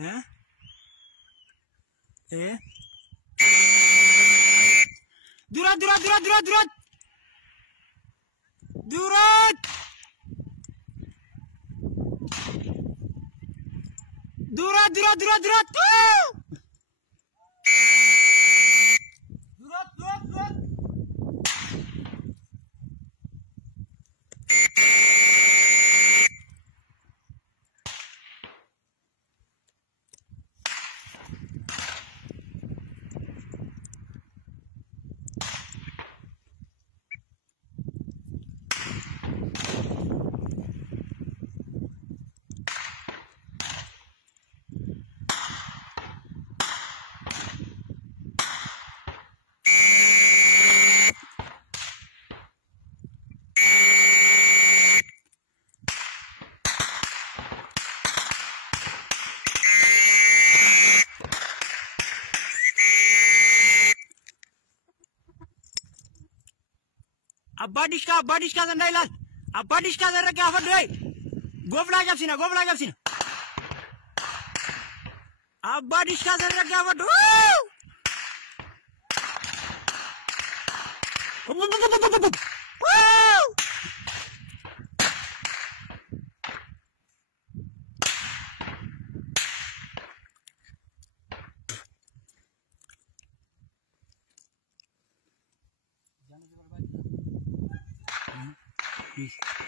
Hah? Durat, durat, durat, durat, durat. Durat. Durat, durat, durat, durat. Durat, durat, durat. Abba dishka zandailan. Abba dishka zarra kya fadoi. Gofla gapsina, gofla gapsina. Abba dishka zarra kya fadoi. Peace.